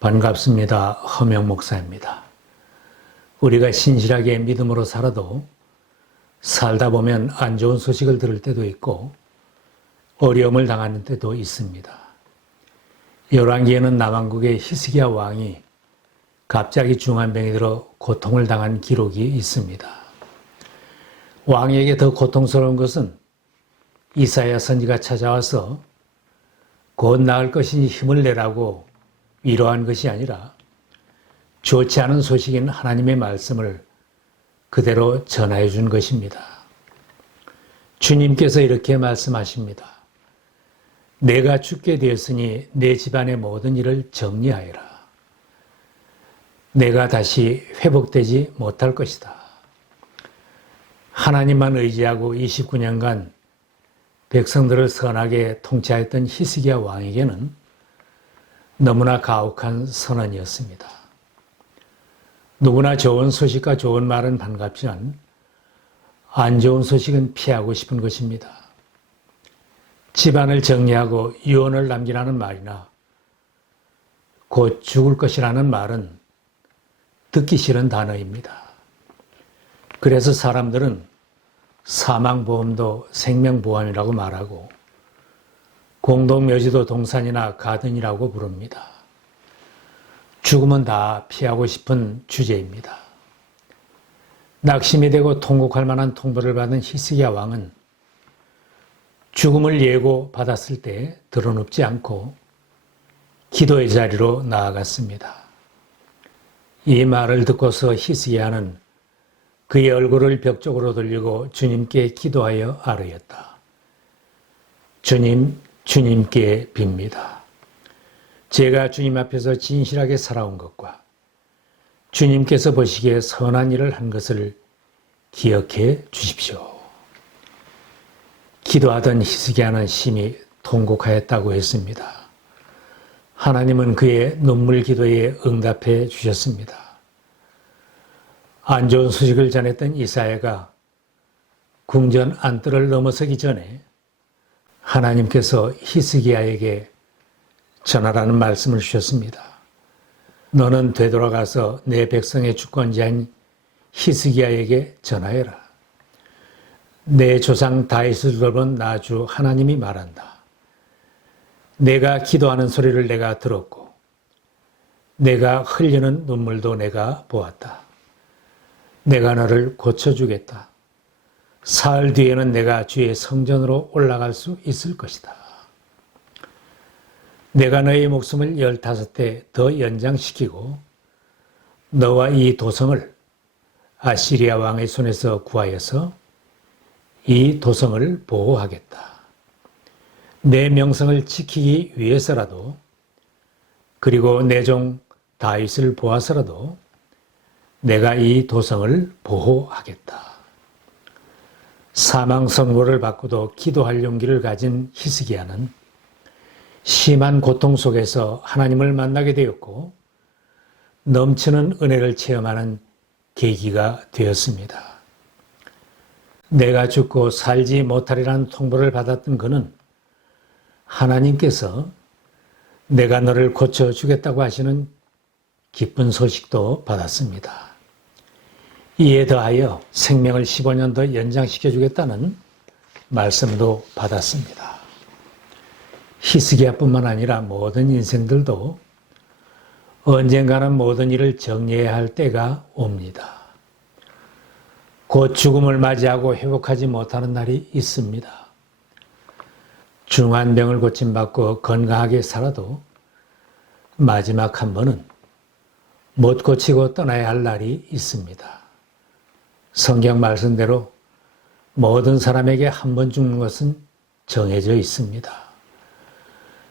반갑습니다. 허명 목사입니다. 우리가 신실하게 믿음으로 살아도 살다 보면 안 좋은 소식을 들을 때도 있고 어려움을 당하는 때도 있습니다. 열왕기에는 남왕국의 히스기야 왕이 갑자기 중환병이 들어 고통을 당한 기록이 있습니다. 왕에게 더 고통스러운 것은 이사야 선지가 찾아와서 곧 나을 것이니 힘을 내라고 위로한 것이 아니라 좋지 않은 소식인 하나님의 말씀을 그대로 전하여 준 것입니다. 주님께서 이렇게 말씀하십니다. 내가 죽게 되었으니 내 집안의 모든 일을 정리하여라. 내가 다시 회복되지 못할 것이다. 하나님만 의지하고 29년간 백성들을 선하게 통치하였던 히스기야 왕에게는 너무나 가혹한 선언이었습니다. 누구나 좋은 소식과 좋은 말은 반갑지만 안 좋은 소식은 피하고 싶은 것입니다. 집안을 정리하고 유언을 남기라는 말이나 곧 죽을 것이라는 말은 듣기 싫은 단어입니다. 그래서 사람들은 사망보험도 생명보험이라고 말하고 공동묘지도 동산이나 가든이라고 부릅니다. 죽음은 다 피하고 싶은 주제입니다. 낙심이 되고 통곡할 만한 통보를 받은 히스기야 왕은 죽음을 예고받았을 때 드러눕지 않고 기도의 자리로 나아갔습니다. 이 말을 듣고서 히스기야는 그의 얼굴을 벽 쪽으로 돌리고 주님께 기도하여 아뢰었다. 주님께 빕니다. 제가 주님 앞에서 진실하게 살아온 것과 주님께서 보시기에 선한 일을 한 것을 기억해 주십시오. 기도하던 히스기야는 심히 통곡하였다고 했습니다. 하나님은 그의 눈물 기도에 응답해 주셨습니다. 안 좋은 소식을 전했던 이사야가 궁전 안뜰을 넘어서기 전에 하나님께서 히스기야에게 전하라는 말씀을 주셨습니다. 너는 되돌아가서 내 백성의 주권자인 히스기야에게 전하여라. 내 조상 다윗을 돌본 나 주 하나님이 말한다. 내가 기도하는 소리를 내가 들었고 내가 흘리는 눈물도 내가 보았다. 내가 너를 고쳐주겠다. 사흘 뒤에는 내가 주의 성전으로 올라갈 수 있을 것이다. 내가 너의 목숨을 15대 더 연장시키고 너와 이 도성을 아시리아 왕의 손에서 구하여서 이 도성을 보호하겠다. 내 명성을 지키기 위해서라도 그리고 내 종 다윗을 보아서라도 내가 이 도성을 보호하겠다. 사망 선고를 받고도 기도할 용기를 가진 히스기야는 심한 고통 속에서 하나님을 만나게 되었고 넘치는 은혜를 체험하는 계기가 되었습니다. 내가 죽고 살지 못하리라는 통보를 받았던 그는 하나님께서 내가 너를 고쳐주겠다고 하시는 기쁜 소식도 받았습니다. 이에 더하여 생명을 15년 더 연장시켜주겠다는 말씀도 받았습니다. 히스기야뿐만 아니라 모든 인생들도 언젠가는 모든 일을 정리해야 할 때가 옵니다. 곧 죽음을 맞이하고 회복하지 못하는 날이 있습니다. 중환병을 고침받고 건강하게 살아도 마지막 한 번은 못 고치고 떠나야 할 날이 있습니다. 성경 말씀대로 모든 사람에게 한 번 죽는 것은 정해져 있습니다.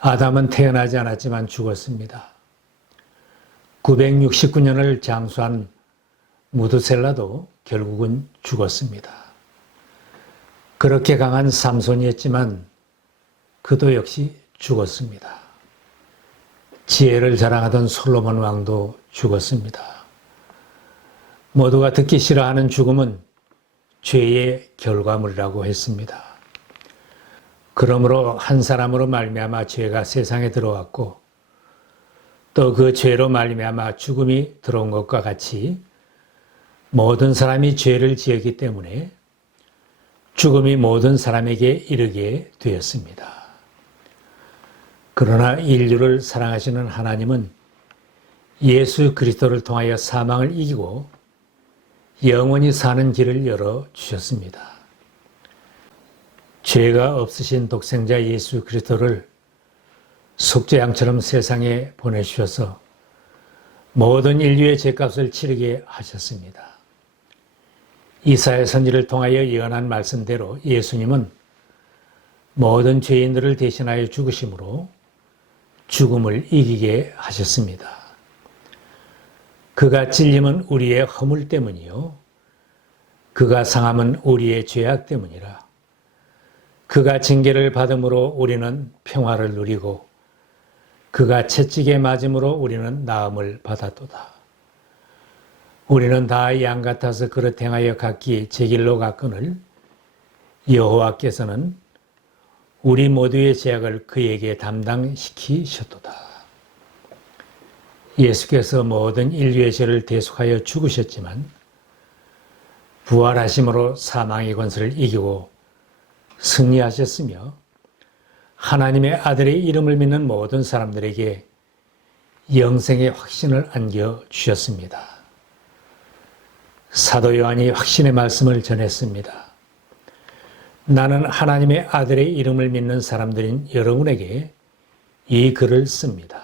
아담은 태어나지 않았지만 죽었습니다. 969년을 장수한 무드셀라도 결국은 죽었습니다. 그렇게 강한 삼손이었지만 그도 역시 죽었습니다. 지혜를 자랑하던 솔로몬 왕도 죽었습니다. 모두가 듣기 싫어하는 죽음은 죄의 결과물이라고 했습니다. 그러므로 한 사람으로 말미암아 죄가 세상에 들어왔고 또 그 죄로 말미암아 죽음이 들어온 것과 같이 모든 사람이 죄를 지었기 때문에 죽음이 모든 사람에게 이르게 되었습니다. 그러나 인류를 사랑하시는 하나님은 예수 그리스도를 통하여 사망을 이기고 영원히 사는 길을 열어주셨습니다. 죄가 없으신 독생자 예수 그리스도를 속죄양처럼 세상에 보내주셔서 모든 인류의 죄값을 치르게 하셨습니다. 이사야 선지를 통하여 예언한 말씀대로 예수님은 모든 죄인들을 대신하여 죽으심으로 죽음을 이기게 하셨습니다. 그가 찔림은 우리의 허물 때문이요 그가 상함은 우리의 죄악 때문이라. 그가 징계를 받음으로 우리는 평화를 누리고 그가 채찍에 맞음으로 우리는 나음을 받았도다. 우리는 다 양 같아서 그릇 행하여 각기 제 길로 갔거늘 여호와께서는 우리 모두의 죄악을 그에게 담당시키셨도다. 예수께서 모든 인류의 죄를 대속하여 죽으셨지만 부활하심으로 사망의 권세를 이기고 승리하셨으며 하나님의 아들의 이름을 믿는 모든 사람들에게 영생의 확신을 안겨주셨습니다. 사도 요한이 확신의 말씀을 전했습니다. 나는 하나님의 아들의 이름을 믿는 사람들인 여러분에게 이 글을 씁니다.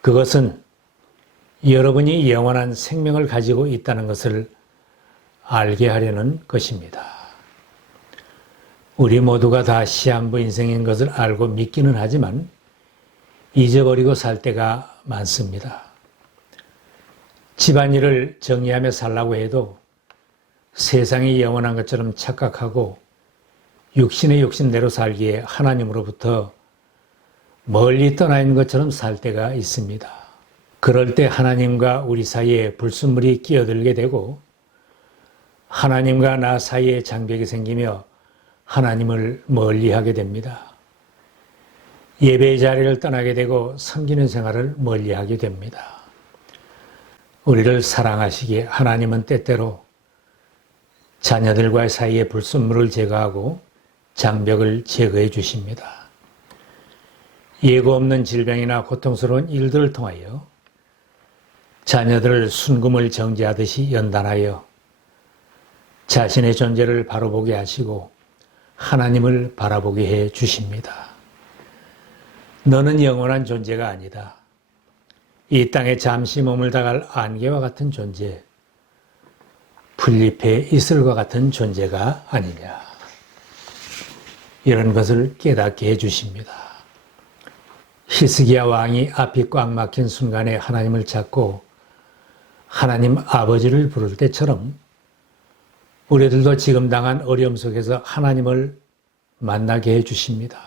그것은 여러분이 영원한 생명을 가지고 있다는 것을 알게 하려는 것입니다. 우리 모두가 다 시한부 인생인 것을 알고 믿기는 하지만 잊어버리고 살 때가 많습니다. 집안일을 정리하며 살라고 해도 세상이 영원한 것처럼 착각하고 육신의 욕심대로 살기에 하나님으로부터 멀리 떠나 있는 것처럼 살 때가 있습니다. 그럴 때 하나님과 우리 사이에 불순물이 끼어들게 되고 하나님과 나 사이에 장벽이 생기며 하나님을 멀리하게 됩니다. 예배의 자리를 떠나게 되고 섬기는 생활을 멀리하게 됩니다. 우리를 사랑하시기에 하나님은 때때로 자녀들과의 사이에 불순물을 제거하고 장벽을 제거해 주십니다. 예고 없는 질병이나 고통스러운 일들을 통하여 자녀들을 순금을 정지하듯이 연단하여 자신의 존재를 바로 보게 하시고 하나님을 바라보게 해 주십니다. 너는 영원한 존재가 아니다. 이 땅에 잠시 머물다 갈 안개와 같은 존재, 풀잎의 이슬과 같은 존재가 아니냐. 이런 것을 깨닫게 해 주십니다. 히스기야 왕이 앞이 꽉 막힌 순간에 하나님을 찾고 하나님 아버지를 부를 때처럼 우리들도 지금 당한 어려움 속에서 하나님을 만나게 해 주십니다.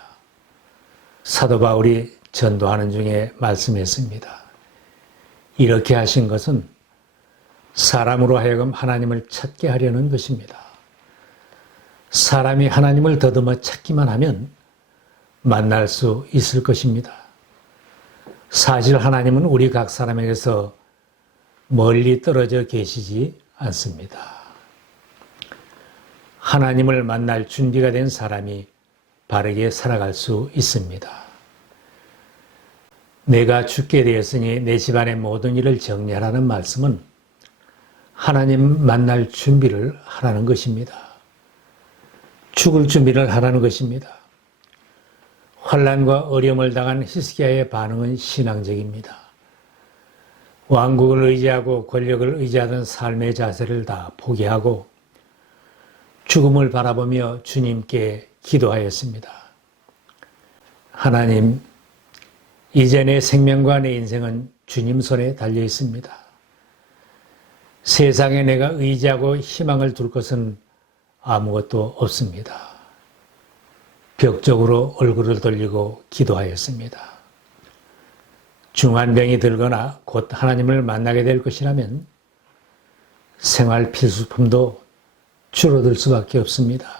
사도 바울이 전도하는 중에 말씀했습니다. 이렇게 하신 것은 사람으로 하여금 하나님을 찾게 하려는 것입니다. 사람이 하나님을 더듬어 찾기만 하면 만날 수 있을 것입니다. 사실 하나님은 우리 각 사람에게서 멀리 떨어져 계시지 않습니다. 하나님을 만날 준비가 된 사람이 바르게 살아갈 수 있습니다. 내가 죽게 되었으니 내 집안의 모든 일을 정리하라는 말씀은 하나님 만날 준비를 하라는 것입니다. 죽을 준비를 하라는 것입니다. 환난과 어려움을 당한 히스기야의 반응은 신앙적입니다. 왕국을 의지하고 권력을 의지하던 삶의 자세를 다 포기하고 죽음을 바라보며 주님께 기도하였습니다. 하나님, 이제 내 생명과 내 인생은 주님 손에 달려 있습니다. 세상에 내가 의지하고 희망을 둘 것은 아무것도 없습니다. 벽쪽으로 얼굴을 돌리고 기도하였습니다. 중환병이 들거나 곧 하나님을 만나게 될 것이라면 생활 필수품도 줄어들 수밖에 없습니다.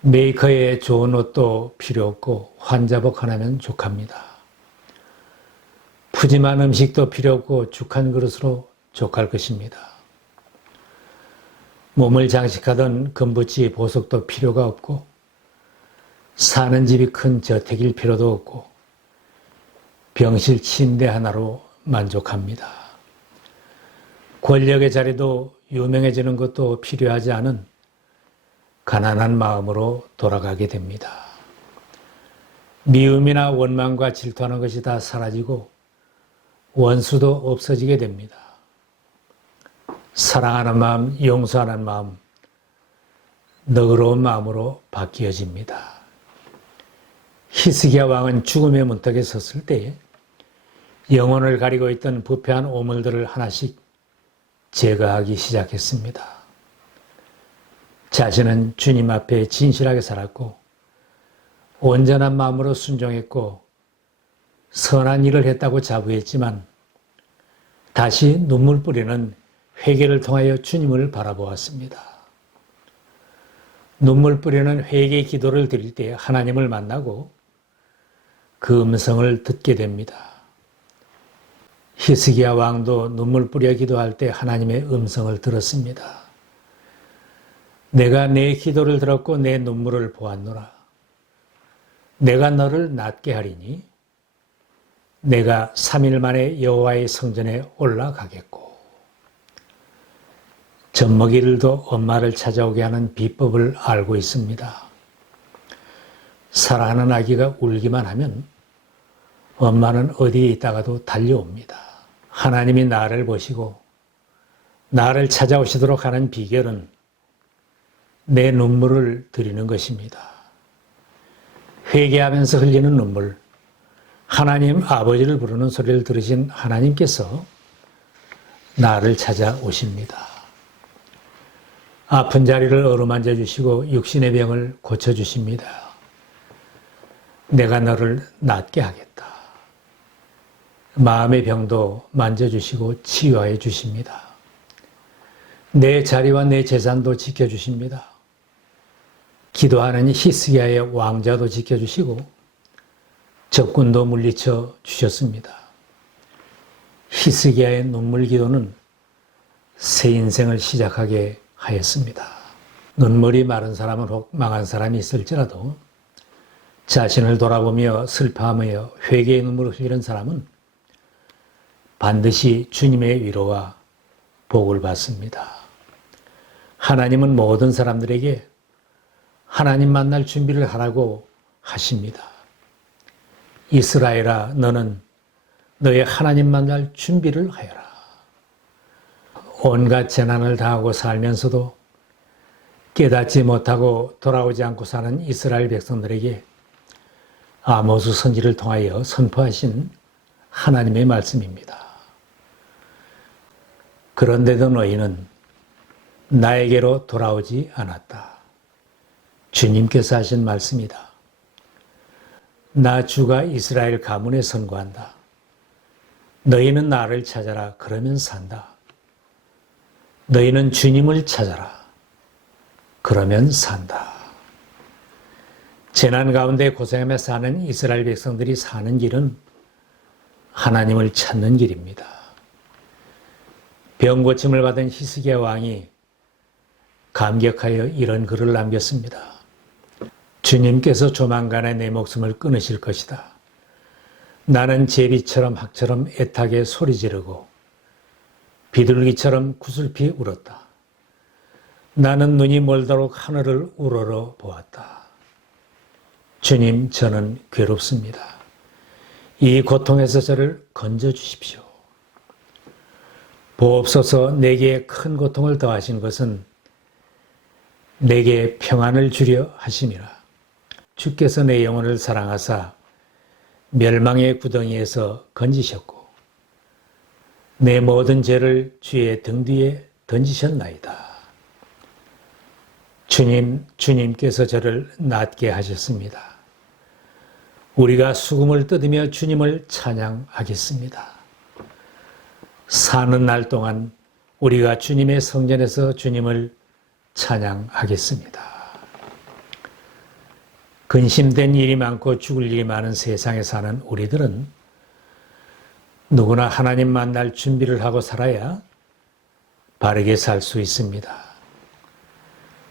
메이커의 좋은 옷도 필요 없고 환자복 하나면 족합니다. 푸짐한 음식도 필요 없고 죽한 그릇으로 족할 것입니다. 몸을 장식하던 금붙이 보석도 필요가 없고 사는 집이 큰 저택일 필요도 없고 병실 침대 하나로 만족합니다. 권력의 자리도 유명해지는 것도 필요하지 않은 가난한 마음으로 돌아가게 됩니다. 미움이나 원망과 질투하는 것이 다 사라지고 원수도 없어지게 됩니다. 사랑하는 마음, 용서하는 마음, 너그러운 마음으로 바뀌어집니다. 히스기야 왕은 죽음의 문턱에 섰을 때 영혼을 가리고 있던 부패한 오물들을 하나씩 제거하기 시작했습니다. 자신은 주님 앞에 진실하게 살았고 온전한 마음으로 순종했고 선한 일을 했다고 자부했지만 다시 눈물 뿌리는 회개를 통하여 주님을 바라보았습니다. 눈물 뿌리는 회개 기도를 드릴 때 하나님을 만나고 그 음성을 듣게 됩니다. 히스기야 왕도 눈물 뿌려 기도할 때 하나님의 음성을 들었습니다. 내가 내 기도를 들었고 내 눈물을 보았노라. 내가 너를 낫게 하리니 내가 3일 만에 여호와의 성전에 올라가겠고. 젖먹이들도 엄마를 찾아오게 하는 비법을 알고 있습니다. 사랑하는 아기가 울기만 하면 엄마는 어디에 있다가도 달려옵니다. 하나님이 나를 보시고 나를 찾아오시도록 하는 비결은 내 눈물을 드리는 것입니다. 회개하면서 흘리는 눈물, 하나님 아버지를 부르는 소리를 들으신 하나님께서 나를 찾아오십니다. 아픈 자리를 어루만져 주시고 육신의 병을 고쳐주십니다. 내가 너를 낫게 하겠다. 마음의 병도 만져주시고 치유해 주십니다. 내 자리와 내 재산도 지켜주십니다. 기도하는 히스기야의 왕자도 지켜주시고 적군도 물리쳐 주셨습니다. 히스기야의 눈물 기도는 새 인생을 시작하게 하였습니다. 눈물이 마른 사람은 혹 망한 사람이 있을지라도 자신을 돌아보며 슬퍼하며 회개의 눈물을 흘리는 사람은 반드시 주님의 위로와 복을 받습니다. 하나님은 모든 사람들에게 하나님 만날 준비를 하라고 하십니다. 이스라엘아, 너는 너의 하나님 만날 준비를 하여라. 온갖 재난을 당하고 살면서도 깨닫지 못하고 돌아오지 않고 사는 이스라엘 백성들에게 아모스 선지를 통하여 선포하신 하나님의 말씀입니다. 그런데도 너희는 나에게로 돌아오지 않았다. 주님께서 하신 말씀이다. 나 주가 이스라엘 가문에 선고한다. 너희는 나를 찾아라. 그러면 산다. 너희는 주님을 찾아라. 그러면 산다. 재난 가운데 고생하며 사는 이스라엘 백성들이 사는 길은 하나님을 찾는 길입니다. 병고침을 받은 히스기야 왕이 감격하여 이런 글을 남겼습니다. 주님께서 조만간에 내 목숨을 끊으실 것이다. 나는 제비처럼 학처럼 애타게 소리 지르고 비둘기처럼 구슬피 울었다. 나는 눈이 멀도록 하늘을 우러러 보았다. 주님, 저는 괴롭습니다. 이 고통에서 저를 건져주십시오. 보옵소서. 내게 큰 고통을 더하신 것은 내게 평안을 주려 하심이라. 주께서 내 영혼을 사랑하사 멸망의 구덩이에서 건지셨고 내 모든 죄를 주의 등 뒤에 던지셨나이다. 주님께서 저를 낫게 하셨습니다. 우리가 수금을 뜯으며 주님을 찬양하겠습니다. 사는 날 동안 우리가 주님의 성전에서 주님을 찬양하겠습니다. 근심된 일이 많고 죽을 일이 많은 세상에 사는 우리들은 누구나 하나님 만날 준비를 하고 살아야 바르게 살 수 있습니다.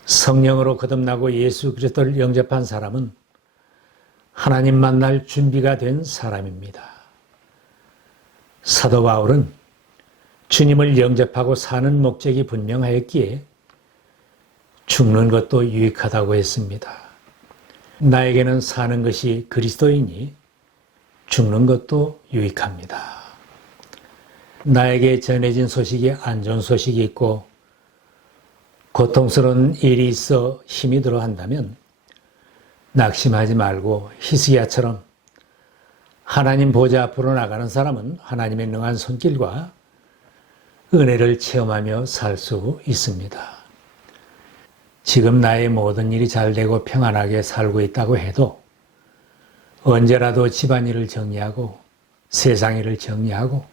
성령으로 거듭나고 예수 그리스도를 영접한 사람은 하나님 만날 준비가 된 사람입니다. 사도 바울은 주님을 영접하고 사는 목적이 분명하였기에 죽는 것도 유익하다고 했습니다. 나에게는 사는 것이 그리스도이니 죽는 것도 유익합니다. 나에게 전해진 소식이 안 좋은 소식이 있고 고통스러운 일이 있어 힘이 들어 한다면 낙심하지 말고 히스기야처럼 하나님 보좌 앞으로 나가는 사람은 하나님의 능한 손길과 은혜를 체험하며 살 수 있습니다. 지금 나의 모든 일이 잘 되고 평안하게 살고 있다고 해도 언제라도 집안일을 정리하고 세상 일을 정리하고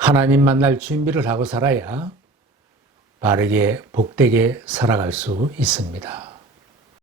하나님 만날 준비를 하고 살아야 바르게 복되게 살아갈 수 있습니다.